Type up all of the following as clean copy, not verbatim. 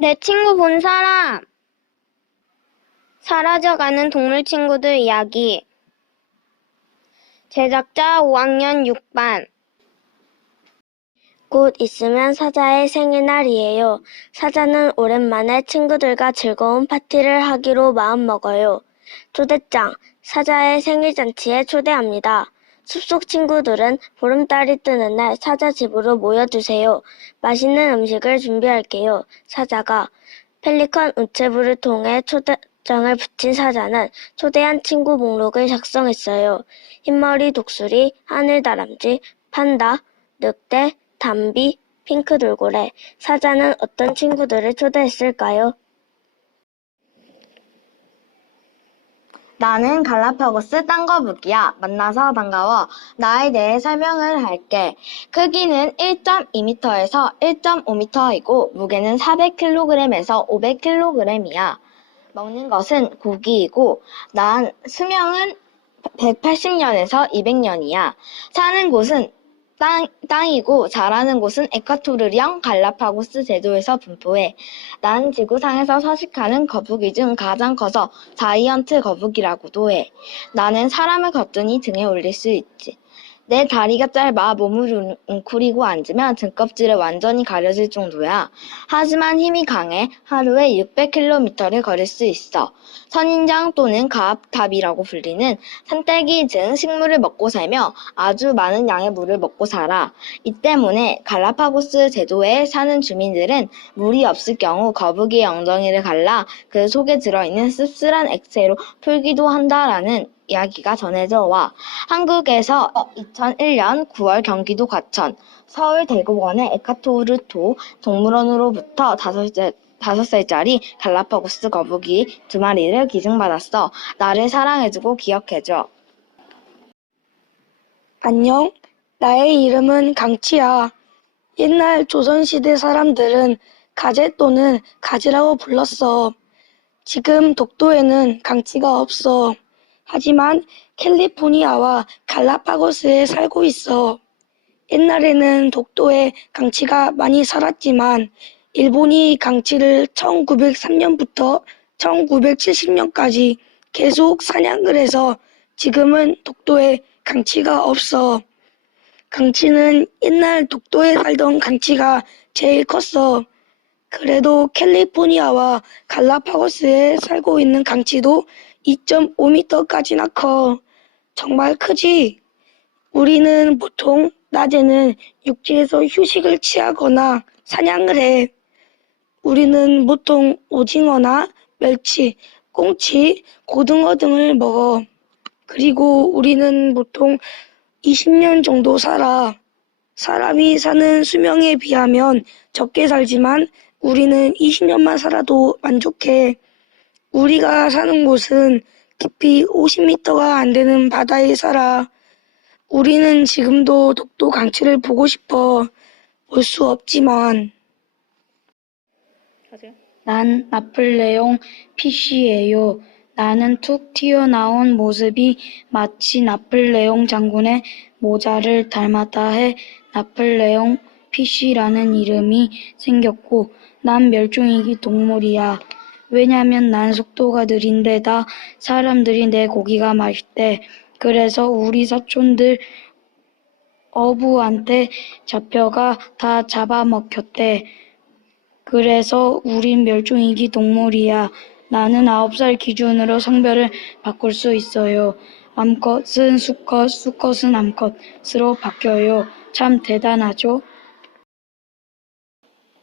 내 친구 본 사람! 사라져가는 동물 친구들 이야기. 제작자 5학년 6반. 곧 있으면 사자의 생일날이에요. 사자는 오랜만에 친구들과 즐거운 파티를 하기로 마음먹어요. 초대장, 사자의 생일잔치에 초대합니다. 숲속 친구들은 보름달이 뜨는 날 사자 집으로 모여주세요. 맛있는 음식을 준비할게요. 사자가. 펠리컨 우체부를 통해 초대장을 붙인 사자는 초대한 친구 목록을 작성했어요. 흰머리 독수리, 하늘다람쥐, 판다, 늑대, 담비, 핑크돌고래. 사자는 어떤 친구들을 초대했을까요? 나는 갈라파고스 땅거북이야. 만나서 반가워. 나에 대해 설명을 할게. 크기는 1.2m에서 1.5m이고 무게는 400kg에서 500kg이야. 먹는 것은 고기이고 난 수명은 180년에서 200년이야. 사는 곳은 땅이고 자라는 곳은 에콰토르령 갈라파고스 제도에서 분포해. 난 지구상에서 서식하는 거북이 중 가장 커서 자이언트 거북이라고도 해. 나는 사람을 거뜬히 등에 올릴 수 있지. 내 다리가 짧아 몸을 웅크리고 앉으면 등껍질을 완전히 가려질 정도야. 하지만 힘이 강해 하루에 600km를 걸을 수 있어. 선인장 또는 가압탑이라고 불리는 산딸기 등 식물을 먹고 살며 아주 많은 양의 물을 먹고 살아. 이 때문에 갈라파고스 제도에 사는 주민들은 물이 없을 경우 거북이의 엉덩이를 갈라 그 속에 들어있는 씁쓸한 액체로 풀기도 한다라는 이야기가 전해져 와. 한국에서 2001년 9월 경기도 과천, 서울 대공원의 에카토르토 동물원으로부터 5살짜리 갈라파고스 거북이 2마리를 기증받았어. 나를 사랑해주고 기억해줘. 안녕, 나의 이름은 강치야. 옛날 조선시대 사람들은 가재 또는 가지라고 불렀어. 지금 독도에는 강치가 없어. 하지만 캘리포니아와 갈라파고스에 살고 있어. 옛날에는 독도에 강치가 많이 살았지만 일본이 강치를 1903년부터 1970년까지 계속 사냥을 해서 지금은 독도에 강치가 없어. 강치는 옛날 독도에 살던 강치가 제일 컸어. 그래도 캘리포니아와 갈라파고스에 살고 있는 강치도 2.5m까지나 커. 정말 크지? 우리는 보통 낮에는 육지에서 휴식을 취하거나 사냥을 해. 우리는 보통 오징어나 멸치, 꽁치, 고등어 등을 먹어. 그리고 우리는 보통 20년 정도 살아. 사람이 사는 수명에 비하면 적게 살지만 우리는 20년만 살아도 만족해. 우리가 사는 곳은 깊이 50m가 안 되는 바다에 살아. 우리는 지금도 독도 강치를 보고 싶어. 볼 수 없지만. 난 나폴레옹 피쉬예요. 나는 툭 튀어나온 모습이 마치 나폴레옹 장군의 모자를 닮았다 해 나폴레옹 피쉬라는 이름이 생겼고, 난 멸종위기 동물이야. 왜냐면 난 속도가 느린 데다 사람들이 내 고기가 맛있대. 그래서 우리 사촌들 어부한테 잡혀가 다 잡아먹혔대. 그래서 우린 멸종위기 동물이야. 나는 9살 기준으로 성별을 바꿀 수 있어요. 암컷은 수컷, 수컷은 암컷으로 바뀌어요. 참 대단하죠?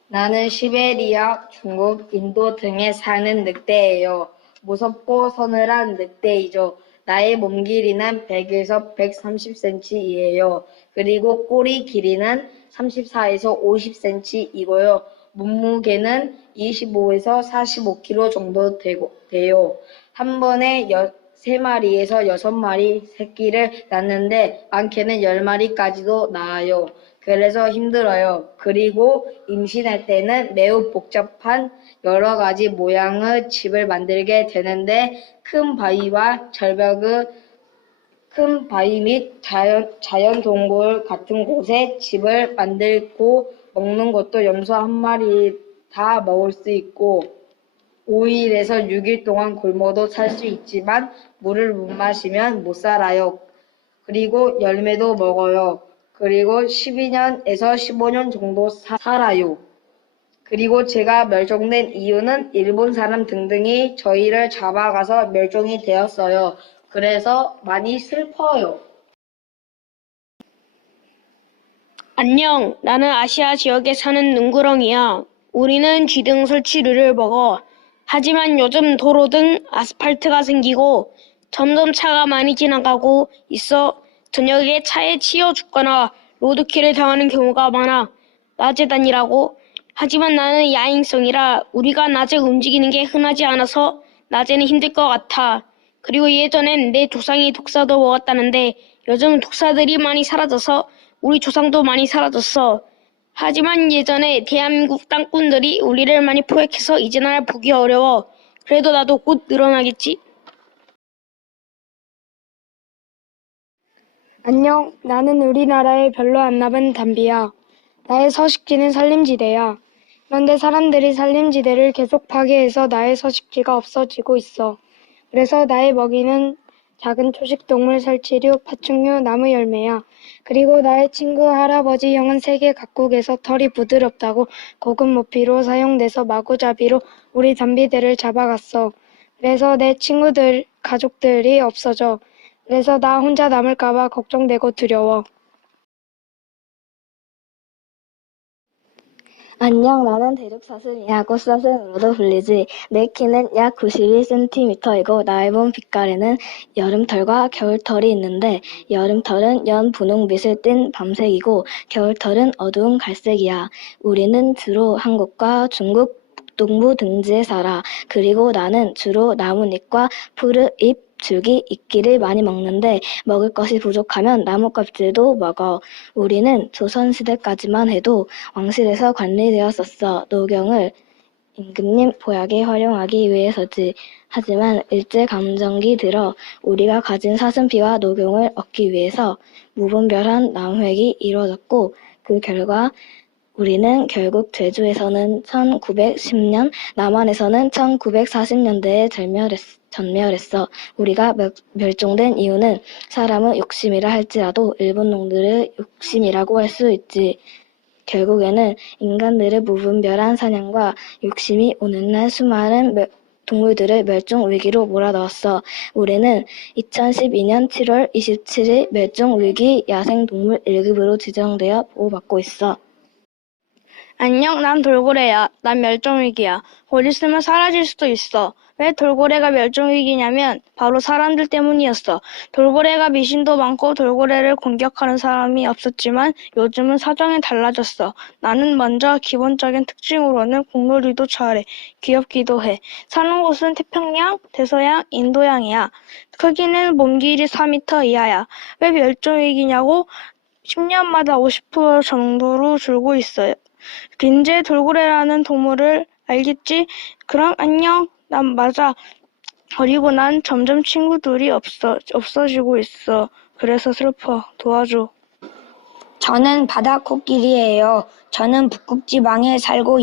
나는 시베리아, 중국, 인도 등에 사는 늑대예요. 무섭고 서늘한 늑대이죠. 나의 몸 길이는 100에서 130cm이에요. 그리고 꼬리 길이는 34에서 50cm이고요. 몸무게는 25에서 45kg 정도 돼요. 한 번에 3마리에서 6마리 새끼를 낳는데 많게는 10마리까지도 낳아요. 그래서 힘들어요. 그리고 임신할 때는 매우 복잡한 여러 가지 모양의 집을 만들게 되는데 큰 바위와 절벽의 큰 바위 및 자연동굴 같은 곳에 집을 만들고 먹는 것도 염소 한 마리 다 먹을 수 있고 5일에서 6일 동안 굶어도 살 수 있지만 물을 못 마시면 못 살아요. 그리고 열매도 먹어요. 그리고 12년에서 15년 정도 살아요. 그리고 제가 멸종된 이유는 일본 사람 등등이 저희를 잡아가서 멸종이 되었어요. 그래서 많이 슬퍼요. 안녕, 나는 아시아 지역에 사는 능구렁이야. 우리는 쥐등설치류를 먹어. 하지만 요즘 도로 등 아스팔트가 생기고 점점 차가 많이 지나가고 있어 저녁에 차에 치여 죽거나 로드킬을 당하는 경우가 많아. 낮에 다니라고. 하지만 나는 야행성이라 우리가 낮에 움직이는 게 흔하지 않아서 낮에는 힘들 것 같아. 그리고 예전엔 내 조상이 독사도 먹었다는데 요즘 독사들이 많이 사라져서 우리 조상도 많이 사라졌어. 하지만 예전에 대한민국 땅꾼들이 우리를 많이 포획해서 이제 날 보기 어려워. 그래도 나도 곧 늘어나겠지? 안녕, 나는 우리나라에 별로 안 남은 담비야. 나의 서식지는 산림지대야. 그런데 사람들이 산림지대를 계속 파괴해서 나의 서식지가 없어지고 있어. 그래서 나의 먹이는 작은 초식동물 살치류, 파충류, 나무 열매야. 그리고 나의 친구 할아버지 형은 세계 각국에서 털이 부드럽다고 고급 모피로 사용돼서 마구잡이로 우리 담비들을 잡아갔어. 그래서 내 친구들, 가족들이 없어져. 그래서 나 혼자 남을까봐 걱정되고 두려워. 안녕, 나는 대륙사슴이야. 꽃사슴으로도 불리지. 내 키는 약 92cm이고 나의 몸 빛깔에는 여름털과 겨울털이 있는데 여름털은 연 분홍빛을 띤 밤색이고 겨울털은 어두운 갈색이야. 우리는 주로 한국과 중국 북동부 등지에 살아. 그리고 나는 주로 나뭇잎과 푸르잎, 줄기, 이끼를 많이 먹는데 먹을 것이 부족하면 나무 껍질도 먹어. 우리는 조선시대까지만 해도 왕실에서 관리되었었어. 노경을 임금님 보약에 활용하기 위해서지. 하지만 일제감정기 들어 우리가 가진 사슴피와 노경을 얻기 위해서 무분별한 남획이 이루어졌고 그 결과 우리는 결국 제주에서는 1910년, 남한에서는 1940년대에 전멸했어. 우리가 멸종된 이유는 사람의 욕심이라 할지라도 일본 놈들의 욕심이라고 할 수 있지. 결국에는 인간들의 무분별한 사냥과 욕심이 오늘날 수많은 동물들을 멸종 위기로 몰아넣었어. 우리는 2012년 7월 27일 멸종 위기 야생동물 1급으로 지정되어 보호받고 있어. 안녕, 난 돌고래야. 난 멸종위기야. 곧 있으면 사라질 수도 있어. 왜 돌고래가 멸종위기냐면 바로 사람들 때문이었어. 돌고래가 미신도 많고 돌고래를 공격하는 사람이 없었지만 요즘은 사정이 달라졌어. 나는 먼저 기본적인 특징으로는 국룰이도 잘해. 귀엽기도 해. 사는 곳은 태평양, 대서양, 인도양이야. 크기는 몸 길이 4m 이하야. 왜 멸종위기냐고? 10년마다 50% 정도로 줄고 있어요. 이제 돌고래라는 동물을 알겠지? 그럼 안녕. 난 맞아. 그리고 난 점점 친구들이 없어지고 있어. 그래서 슬퍼. 도와줘. 저는 바다 코끼리예요. 저는 북극 지방에 살고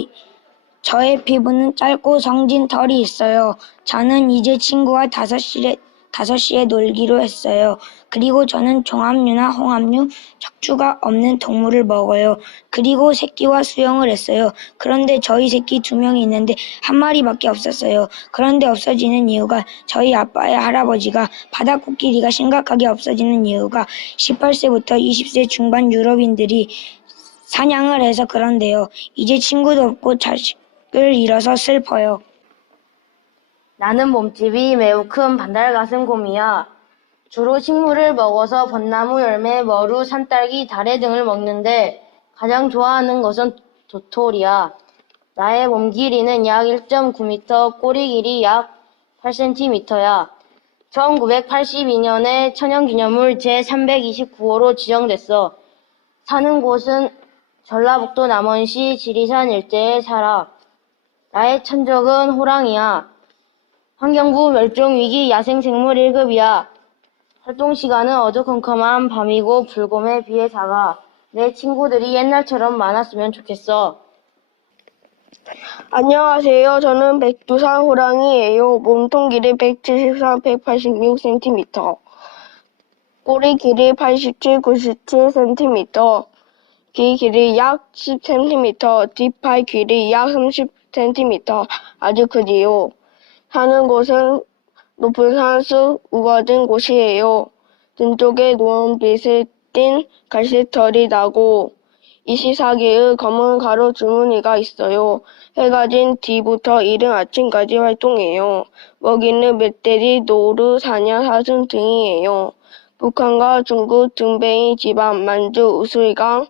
저의 피부는 짧고 성진 털이 있어요. 저는 이제 친구와 5시에 놀기로 했어요. 그리고 저는 종합류나 홍합류, 척추가 없는 동물을 먹어요. 그리고 새끼와 수영을 했어요. 그런데 저희 새끼 2명이 있는데 한 마리밖에 없었어요. 그런데 없어지는 이유가 저희 아빠의 할아버지가 바다 코끼리가 심각하게 없어지는 이유가 18세부터 20세 중반 유럽인들이 사냥을 해서 그런데요. 이제 친구도 없고 자식을 잃어서 슬퍼요. 나는 몸집이 매우 큰 반달가슴곰이야. 주로 식물을 먹어서 벚나무 열매, 머루, 산딸기, 다래 등을 먹는데 가장 좋아하는 것은 도토리야. 나의 몸 길이는 약 1.9m, 꼬리 길이 약 8cm야. 1982년에 천연기념물 제329호로 지정됐어. 사는 곳은 전라북도 남원시 지리산 일대에 살아. 나의 천적은 호랑이야. 환경부 멸종위기 야생생물 1급이야. 활동시간은 어두컴컴한 밤이고 불곰에 비해 작아. 내 친구들이 옛날처럼 많았으면 좋겠어. 안녕하세요. 저는 백두산 호랑이에요. 몸통 길이 173, 186cm. 꼬리 길이 87, 97cm. 귀 길이 약 10cm. 뒷팔 길이 약 30cm. 아주 크지요. 사는 곳은 높은 산속 우거진 곳이에요. 등 쪽에 노은빛을 띤 갈색털이 나고 24개의 검은 가로 주머니가 있어요. 해가 진 뒤부터 이른 아침까지 활동해요. 먹이는 멧돼지, 노루, 사냐, 사슴 등이에요. 북한과 중국 등뱅이 지방, 만주, 우슬강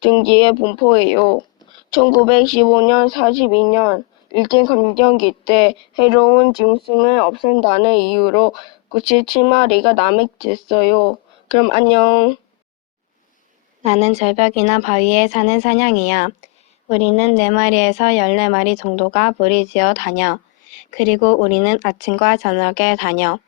등지에 분포해요. 1915년 42년 일제강점기 때 해로운 짐승을 없앤다는 이유로 97마리가 남획됐어요. 그럼 안녕. 나는 절벽이나 바위에 사는 사냥이야. 우리는 4마리에서 14마리 정도가 무리지어 다녀. 그리고 우리는 아침과 저녁에 다녀.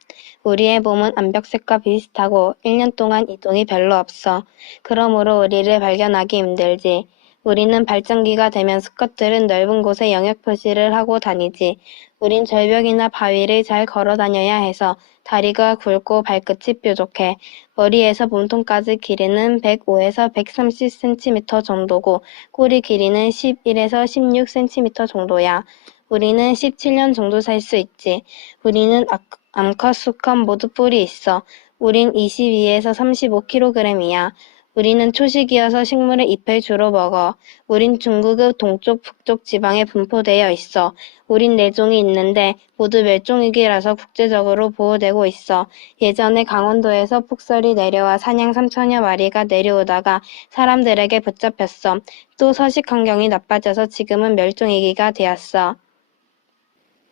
우리의 몸은 암벽색과 비슷하고 1년 동안 이동이 별로 없어. 그러므로 우리를 발견하기 힘들지. 우리는 발전기가 되면 수컷들은 넓은 곳에 영역 표시를 하고 다니지. 우린 절벽이나 바위를 잘 걸어 다녀야 해서 다리가 굵고 발끝이 뾰족해. 머리에서 몸통까지 길이는 105에서 130cm 정도고 꼬리 길이는 11에서 16cm 정도야. 우리는 17년 정도 살 수 있지. 우리는 암컷, 수컷 모두 뿔이 있어. 우린 22에서 35kg이야. 우리는 초식이어서 식물의 잎을 주로 먹어. 우린 중국의 동쪽, 북쪽 지방에 분포되어 있어. 우린 4종이 있는데 모두 멸종위기라서 국제적으로 보호되고 있어. 예전에 강원도에서 폭설이 내려와 사냥 3천여 마리가 내려오다가 사람들에게 붙잡혔어. 또 서식 환경이 나빠져서 지금은 멸종위기가 되었어.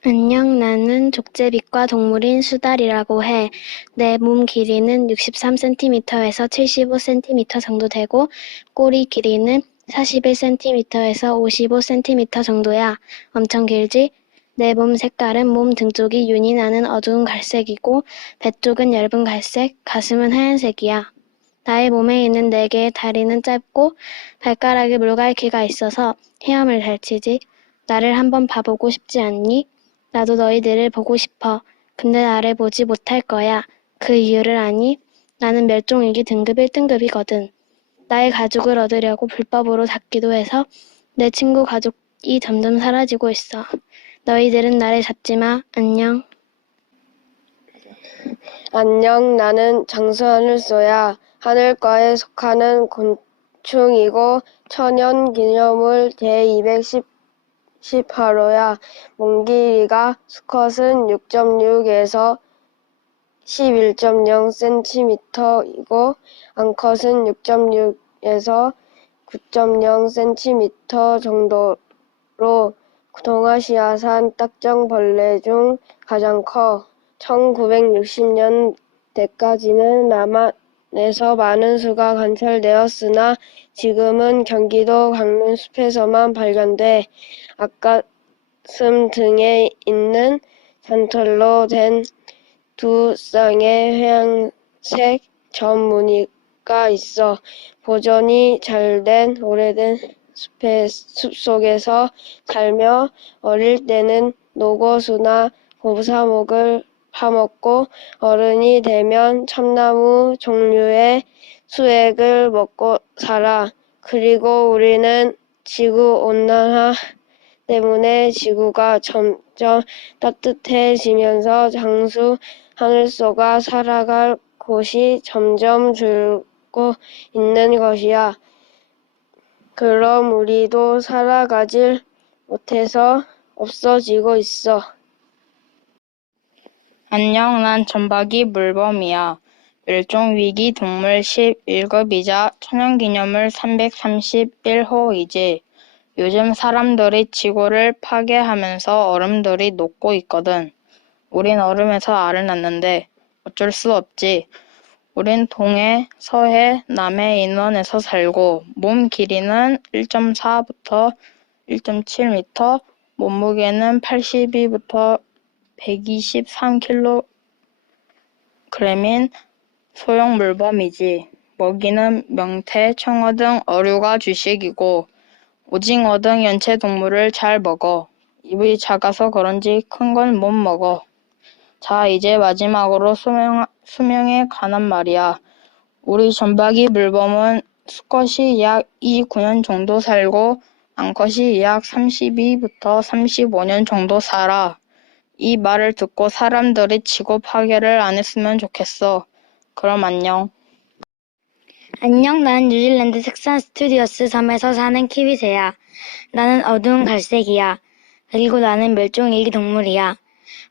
안녕, 나는 족제비과 동물인 수달이라고 해. 내 몸 길이는 63cm에서 75cm 정도 되고, 꼬리 길이는 41cm에서 55cm 정도야. 엄청 길지? 내 몸 색깔은 몸 등 쪽이 윤이 나는 어두운 갈색이고, 배 쪽은 엷은 갈색, 가슴은 하얀색이야. 나의 몸에 있는 4개의 다리는 짧고, 발가락에 물갈퀴가 있어서 헤엄을 잘 치지. 나를 한번 봐보고 싶지 않니? 나도 너희들을 보고 싶어. 근데 나를 보지 못할 거야. 그 이유를 아니? 나는 멸종위기 등급 1등급이거든. 나의 가족을 얻으려고 불법으로 잡기도 해서 내 친구 가족이 점점 사라지고 있어. 너희들은 나를 잡지 마. 안녕. 안녕, 나는 장수하늘소야. 하늘과에 속하는 곤충이고 천연기념물 제218호야. 몸 길이가 수컷은 6.6에서 11.0cm이고 암컷은 6.6에서 9.0cm 정도로 동아시아산 딱정벌레 중 가장 커. 1960년대까지는 남한에서 많은 수가 관찰되었으나 지금은 경기도 강릉숲에서만 발견돼. 앞가슴 등에 있는 잔털로 된 2쌍의 회양색 점 무늬가 있어. 보존이 잘된 오래된 숲속에서 살며 어릴 때는 녹옷수나 고사목을 파먹고 어른이 되면 참나무 종류의 수액을 먹고 살아. 그리고 우리는 지구온난화 때문에 지구가 점점 따뜻해지면서 장수 하늘소가 살아갈 곳이 점점 줄고 있는 것이야. 그럼 우리도 살아가질 못해서 없어지고 있어. 안녕, 난 점박이 물범이야. 멸종위기 동물 11급이자 천연기념물 331호이지. 요즘 사람들이 지구를 파괴하면서 얼음들이 녹고 있거든. 우린 얼음에서 알을 낳는데 어쩔 수 없지. 우린 동해, 서해, 남해 인원에서 살고 몸 길이는 1.4부터 1.7m, 몸무게는 82부터 123kg인 소형 물범이지. 먹이는 명태, 청어 등 어류가 주식이고 오징어 등 연체 동물을 잘 먹어. 입이 작아서 그런지 큰 건 못 먹어. 자, 이제 마지막으로 수명에 관한 말이야. 우리 점박이 물범은 수컷이 약 29년 정도 살고 암컷이 약 32부터 35년 정도 살아. 이 말을 듣고 사람들이 치고 파괴를 안 했으면 좋겠어. 그럼 안녕. 안녕, 나는 뉴질랜드 텍산 스튜디오스 섬에서 사는 키위새야. 나는 어두운 갈색이야. 그리고 나는 멸종위기 동물이야.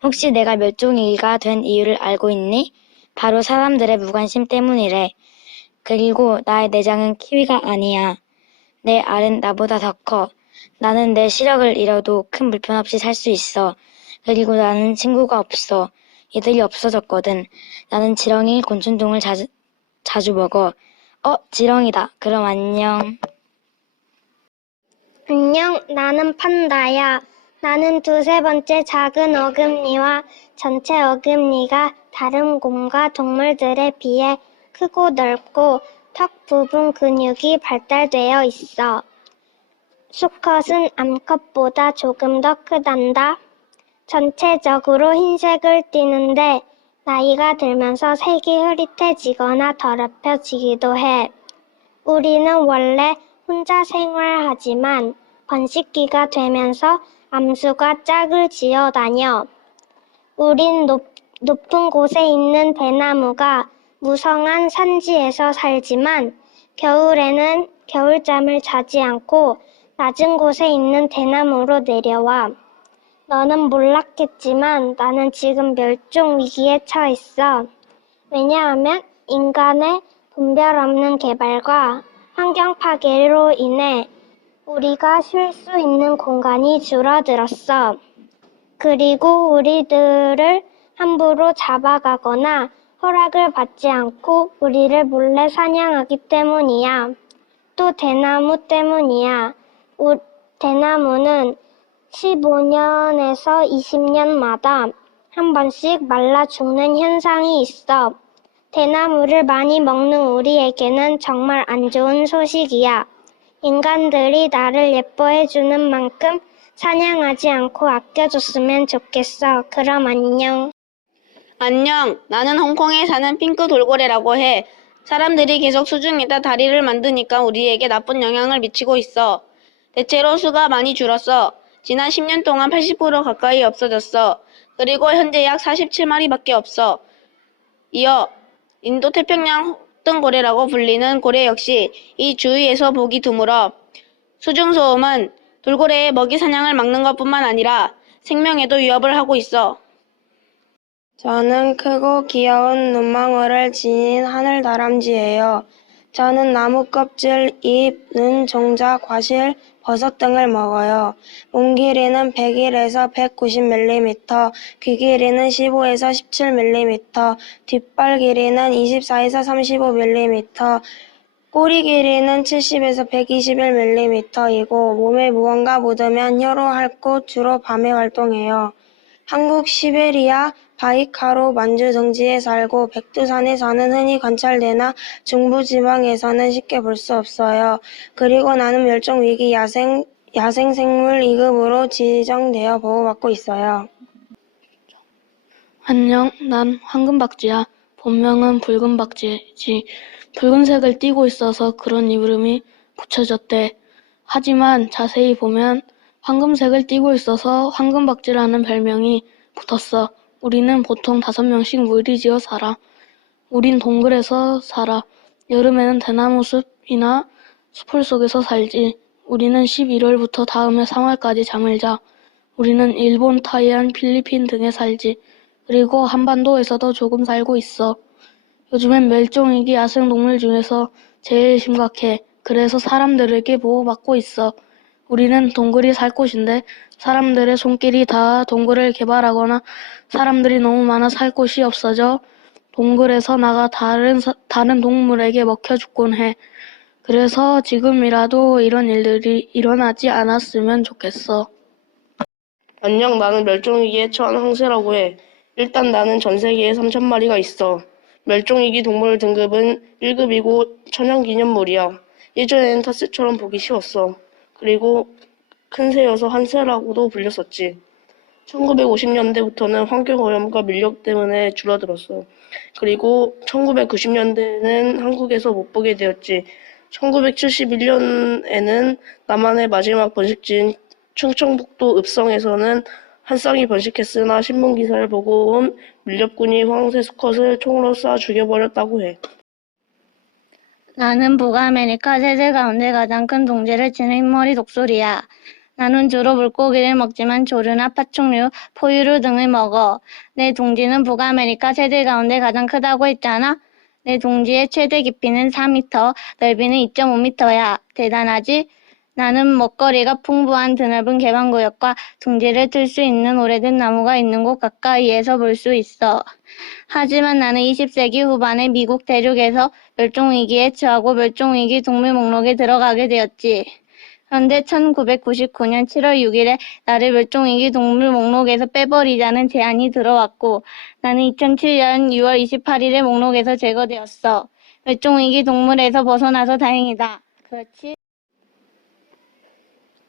혹시 내가 멸종위기가 된 이유를 알고 있니? 바로 사람들의 무관심 때문이래. 그리고 나의 내장은 키위가 아니야. 내 알은 나보다 더 커. 나는 내 시력을 잃어도 큰 불편 없이 살 수 있어. 그리고 나는 친구가 없어. 이들이 없어졌거든. 나는 지렁이, 곤충 등을 자주 먹어. 지렁이다. 그럼 안녕. 안녕, 나는 판다야. 나는 두세 번째 작은 어금니와 전체 어금니가 다른 곰과 동물들에 비해 크고 넓고 턱 부분 근육이 발달되어 있어. 수컷은 암컷보다 조금 더 크단다. 전체적으로 흰색을 띠는데 나이가 들면서 색이 흐릿해지거나 더럽혀지기도 해. 우리는 원래 혼자 생활하지만 번식기가 되면서 암수가 짝을 지어 다녀. 우린 높은 곳에 있는 대나무가 무성한 산지에서 살지만 겨울에는 겨울잠을 자지 않고 낮은 곳에 있는 대나무로 내려와. 너는 몰랐겠지만 나는 지금 멸종 위기에 처했어. 왜냐하면 인간의 분별 없는 개발과 환경 파괴로 인해 우리가 쉴 수 있는 공간이 줄어들었어. 그리고 우리들을 함부로 잡아가거나 허락을 받지 않고 우리를 몰래 사냥하기 때문이야. 또 대나무 때문이야. 대나무는 15년에서 20년마다 한 번씩 말라 죽는 현상이 있어. 대나무를 많이 먹는 우리에게는 정말 안 좋은 소식이야. 인간들이 나를 예뻐해주는 만큼 사냥하지 않고 아껴줬으면 좋겠어. 그럼 안녕. 안녕, 나는 홍콩에 사는 핑크 돌고래라고 해. 사람들이 계속 수중에다 다리를 만드니까 우리에게 나쁜 영향을 미치고 있어. 대체로 수가 많이 줄었어. 지난 10년 동안 80% 가까이 없어졌어. 그리고 현재 약 47마리밖에 없어. 이어 인도 태평양 혹등고래라고 불리는 고래 역시 이 주위에서 보기 드물어. 수중소음은 돌고래의 먹이 사냥을 막는 것뿐만 아니라 생명에도 위협을 하고 있어. 저는 크고 귀여운 눈망울을 지닌 하늘다람쥐예요. 저는 나무 껍질, 잎, 눈, 종자, 과실, 버섯 등을 먹어요. 몸 길이는 101에서 190mm, 귀 길이는 15에서 17mm, 뒷발 길이는 24에서 35mm, 꼬리 길이는 70에서 121mm이고 몸에 무언가 묻으면 혀로 핥고 주로 밤에 활동해요. 한국 시베리아, 바이카로, 만주 등지에 살고 백두산에서는 흔히 관찰되나 중부지방에서는 쉽게 볼 수 없어요. 그리고 나는 멸종위기 야생생물 2급으로 지정되어 보호받고 있어요. 안녕, 난 황금박쥐야. 본명은 붉은박쥐지. 붉은색을 띠고 있어서 그런 이름이 붙여졌대. 하지만 자세히 보면 황금색을 띠고 있어서 황금박쥐라는 별명이 붙었어. 우리는 보통 5명씩 무리지어 살아. 우린 동굴에서 살아. 여름에는 대나무 숲이나 수풀 속에서 살지. 우리는 11월부터 다음해 3월까지 잠을 자. 우리는 일본, 타이완, 필리핀 등에 살지. 그리고 한반도에서도 조금 살고 있어. 요즘엔 멸종위기 야생동물 중에서 제일 심각해. 그래서 사람들에게 보호받고 있어. 우리는 동굴이 살 곳인데 사람들의 손길이 다 동굴을 개발하거나 사람들이 너무 많아 살 곳이 없어져 동굴에서 나가 다른 동물에게 먹혀 죽곤 해. 그래서 지금이라도 이런 일들이 일어나지 않았으면 좋겠어. 안녕, 나는 멸종위기에 처한 황새라고 해. 일단 나는 전 세계에 3,000마리가 있어. 멸종위기 동물 등급은 1급이고 천연기념물이야. 예전에는 텃새처럼 보기 쉬웠어. 그리고 큰 새여서 한새라고도 불렸었지. 1950년대부터는 환경오염과 밀렵 때문에 줄어들었어. 그리고 1990년대에는 한국에서 못 보게 되었지. 1971년에는 남한의 마지막 번식지인 충청북도 읍성에서는 한 쌍이 번식했으나 신문기사를 보고 온 밀렵꾼이 황새 수컷을 총으로 쏴 죽여버렸다고 해. 나는 북아메리카 새들 가운데 가장 큰 둥지를 치는 흰머리 독수리야. 나는 주로 물고기를 먹지만 조류나 파충류, 포유류 등을 먹어. 내 둥지는 북아메리카 새들 가운데 가장 크다고 했잖아. 내 둥지의 최대 깊이는 4m, 넓이는 2.5m야. 대단하지? 나는 먹거리가 풍부한 드넓은 개방구역과 둥지를 틀 수 있는 오래된 나무가 있는 곳 가까이에서 볼 수 있어. 하지만 나는 20세기 후반에 미국 대륙에서 멸종위기에 처하고 멸종위기 동물 목록에 들어가게 되었지. 그런데 1999년 7월 6일에 나를 멸종위기 동물 목록에서 빼버리자는 제안이 들어왔고 나는 2007년 6월 28일에 목록에서 제거되었어. 멸종위기 동물에서 벗어나서 다행이다. 그렇지?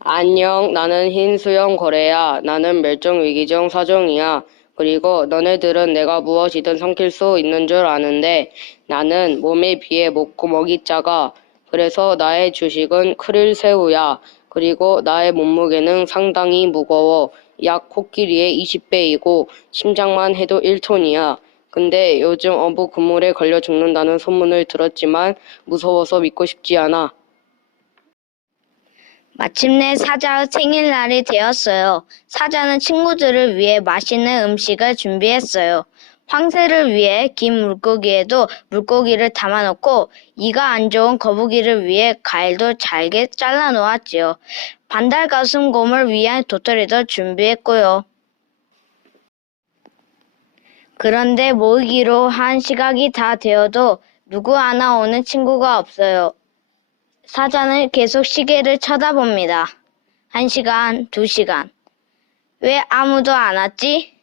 안녕, 나는 흰수염 고래야. 나는 멸종위기종 사종이야. 그리고 너네들은 내가 무엇이든 삼킬 수 있는 줄 아는데 나는 몸에 비해 목구멍이 작아. 그래서 나의 주식은 크릴새우야. 그리고 나의 몸무게는 상당히 무거워. 약 코끼리의 20배이고 심장만 해도 1톤이야. 근데 요즘 어부 그물에 걸려 죽는다는 소문을 들었지만 무서워서 믿고 싶지 않아. 마침내 사자의 생일날이 되었어요. 사자는 친구들을 위해 맛있는 음식을 준비했어요. 황새를 위해 긴 물고기에도 물고기를 담아놓고 이가 안 좋은 거북이를 위해 과일도 잘게 잘라 놓았지요. 반달가슴곰을 위한 도토리도 준비했고요. 그런데 모이기로 한 시각이 다 되어도 누구 하나 오는 친구가 없어요. 사자는 계속 시계를 쳐다봅니다. 1시간, 2시간. 왜 아무도 안 왔지?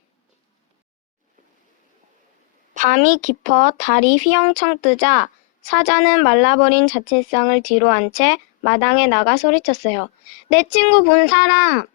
밤이 깊어 달이 휘영청 뜨자 사자는 말라버린 자취성을 뒤로 한 채 마당에 나가 소리쳤어요. 내 친구 본 사람!